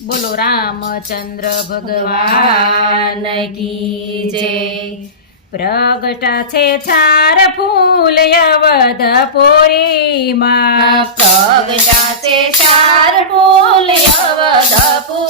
બોલો રામચંદ્ર ભગવાન કી જય। પ્રગટા છે ચાર ફૂલ અવધપુરીમાં, પ્રગટા છે ચાર ફૂલ અવધપુરીમાં,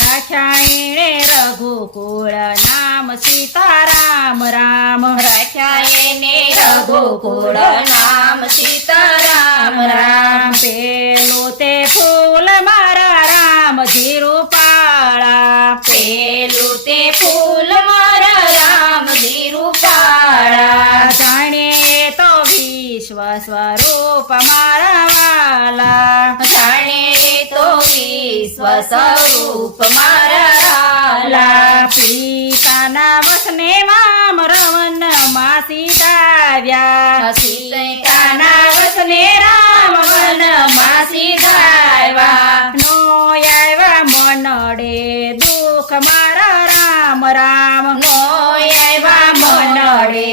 રાખ્યા એણે રઘુકુળ નામ સીતારામ રામ, રાખ્યા એને રઘુકુળ નામ સીતારામ રામ। પેલું તે ફૂલ મારા રામજી રૂપાળા, પેલું તે ફૂલ મારા રામજી રૂપાળા, જાણીએ તો વિશ્વ સ્વરૂપ મારા વાલા, જાણે તો વિશ્વ સ્વરૂપ મારા વાલા। પિતાના વસને મામ રમન માં સીધાવ્યા, સીતાના વસને રામ વનમાં સીધાવ્યા, નો આવ્યા મનડે દુઃખ મારા રામ રામ, નો આવ્યા મનડે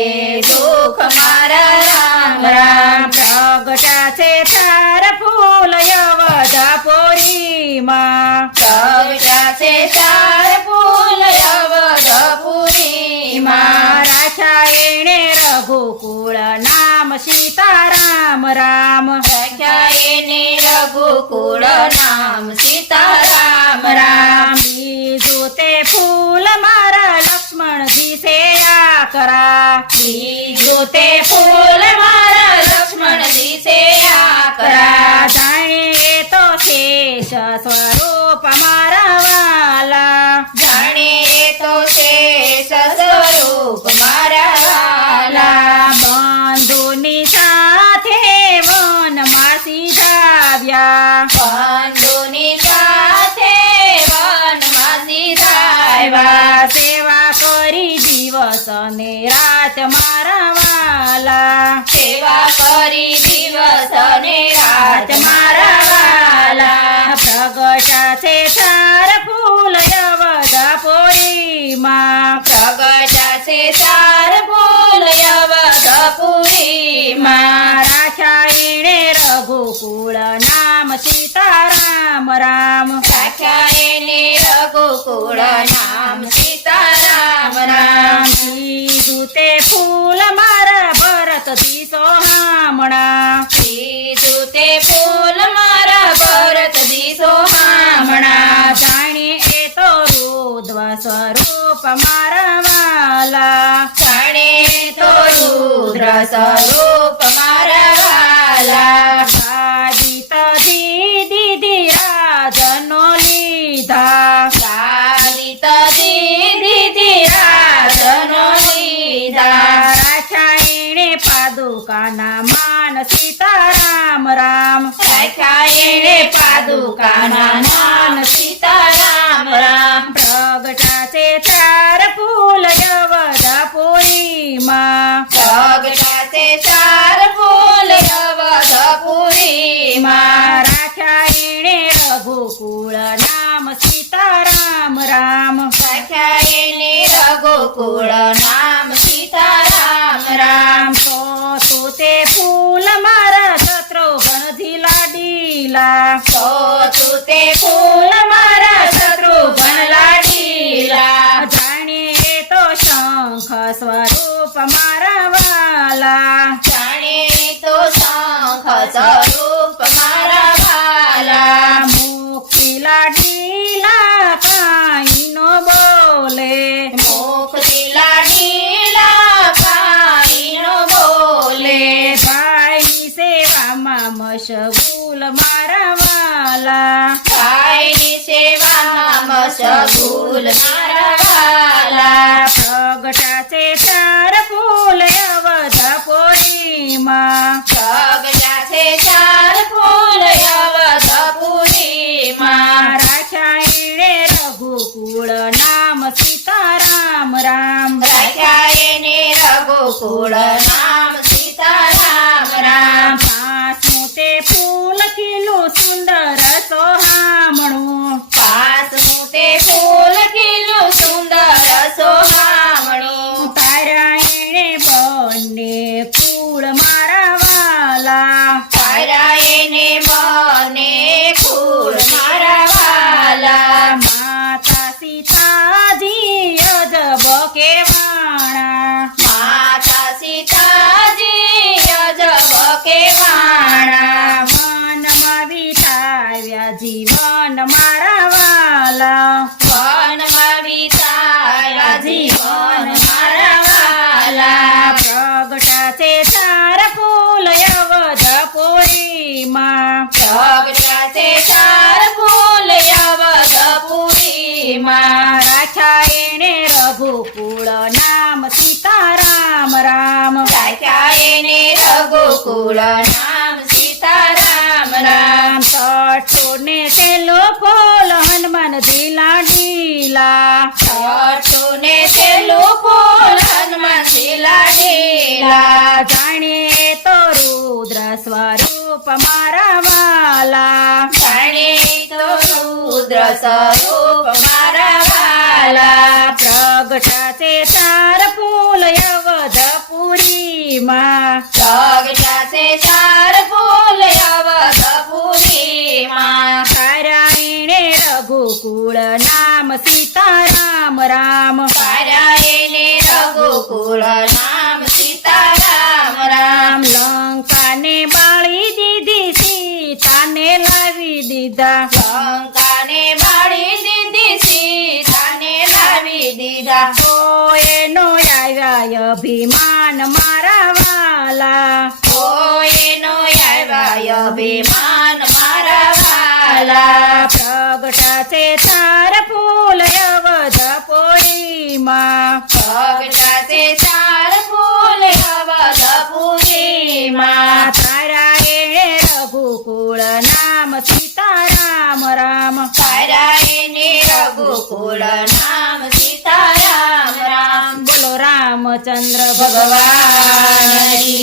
દુઃખ મારા રામ રામ। પ્રગટા છે ચાર ફૂલ અવધપુરીમાં, પ્રગટા છે ચાર ફૂલ અવધપુરીમાં, રાખ્યા એણે રઘુકુળ નામ સીતારામ રામ, રાખ્યા એને રઘુકુળ નામ સીતારામ રામ। બીજું તે ફૂલ મારા લક્ષ્મણજી છે આકરા, બીજું તે ફૂલ મારા લક્ષ્મણજી છે આકરા, જાણે તો શેષ સ્વરૂપ મારા વાલા, જાણે તો શેષ સ્વરૂપ મારા વાલા। બંધુની સાથે વનમાં સીધાવ્યા, બંધુની સાથે વનમાં સીધાવ્યા, સેવા કરી દિવસ ને રાત મારા વાલા, સેવા કરી દિવસ અને રાત મારા વાલા। પ્રગટા છે ચાર ફૂલ અવધપુરીમાં, પ્રગટા છે ચાર ફૂલ અવધપુરીમાં, રાખ્યા એણે રઘુકુળ નામ સીતારામ રામ, રાખ્યા એને રઘુકુળ નામ સીતારામ રામ। બીજું તે ફૂલ મારા ભરતજી સોહામણા, બીજું તે ફૂલ મારા ભરતજી સોહામણા, જાણીએ એ તો રુદ્ર સ્વરૂપ મારા વાલા, જાણે તો રુદ્ર સ્વરૂપ મારા વાલા। ગાદી તજી દીદી રાજનો લીધા, ગાદી તજી દીધી રાજનો લીધા, રાખ્યા એણે પાદુકાના માન સીતારામ રામ, રાખ્યા એને પાદુકાના માન સીતારામ રામ। પ્રગટા છે ચાર ફૂલ અવધપુરીમાં, પ્રગટા છે ચાર ફૂલ અવધપુરીમાં, રાખ્યા એણે રઘુકુળ નામ સીતારામ રામ, રાખ્યા એને રઘુકુળ નામ સીતારામ રામ। તો તે ફૂલ મારા શત્રુઘ્નજી લાડીલા, તો તું તે ફૂલ મારા શત્રુઘ્ન લાડીલા, જાણીએ તો શંખ સ્વરૂપ મારા વાલા, જાણે તો શંખ સ્વરૂપ મારા વાલા। મુખી લાડીલા કાંઈ નો બોલે, મુખથી લાડીલા કાંઈ ન બોલે, ભાઈની સેવામાં મશગુલ મારા વાલા, ભાઈની સેવામાં મશગુલ મારા વાલા। પ્રગટા છે ચાર ફૂલ અવધપુરીમાં, પ્રગટા છે ચાર ફૂલ અવધપુરીમાં, રાખ્યા એણે રઘુકુળ નામ સીતારામ રામ, રાખ્યા એને રઘુકુળ નામ સીતારામ રામ। પાંચમું તે ફૂલ ખીલું સુંદર સોહામણું, પાંચમું તે ફૂલ ખીલું સુંદર સોહામણું, તારા એણે બંને ફૂલ મારા વાલા, તારા એને મને ફૂલ મારા જીવન મારા વાલા વનમાં વિતાયા જીવન મારા વાલા પ્રગટા છે ચાર ફૂલ અવધપુરીમાં પ્રગટ્યા છે ચાર ફૂલ અવધપુરીમાં રાખ્યા એણે રઘુકુળ નામ સીતારામ રામ રાખ્યા એને રઘુકુળ નામ સીતારામ રામ છઠ્ઠો ને તેલો ફૂલ હનુમાનજી લાડીલા છઠ્ઠું ને પેલું ફૂલ હનુમાનજી લાડીલા જાણીએ તો રુદ્ર સ્વરૂપ મારા વાલા જાણે તો રુદ્ર સ્વરૂપ મારા વાલા પ્રગટા છે ચાર ફૂલ અવધપુરીમાં પ્રગટ્યા છે ચાર ફૂલ અવધપુરીમાં તારા એણે રઘુકુળ નામ સીતારામ રામ પારાયણે રઘુકુળ નામ સીતારામ રામ લંકાને બાળી દીધી સીતાને લાવી દીધા લંકાને બાળી દીધી સીતાને લાવી દીધા તો એનો આવ્યા અભિમાન મારા વાલા કોઈનો આવ્યા અભિમાન મારા વાલા પ્રગટા છે ચાર ફૂલ અવધપુરીમાં પ્રગટ્યા છે ચાર ફૂલ અવધપુરીમાં તારા એણે રઘુકુળ નામ સીતારામ રામ પારાયણે રઘુકુળ નામ સીતારામ રામ બોલો રામચંદ્ર ભગવાન કી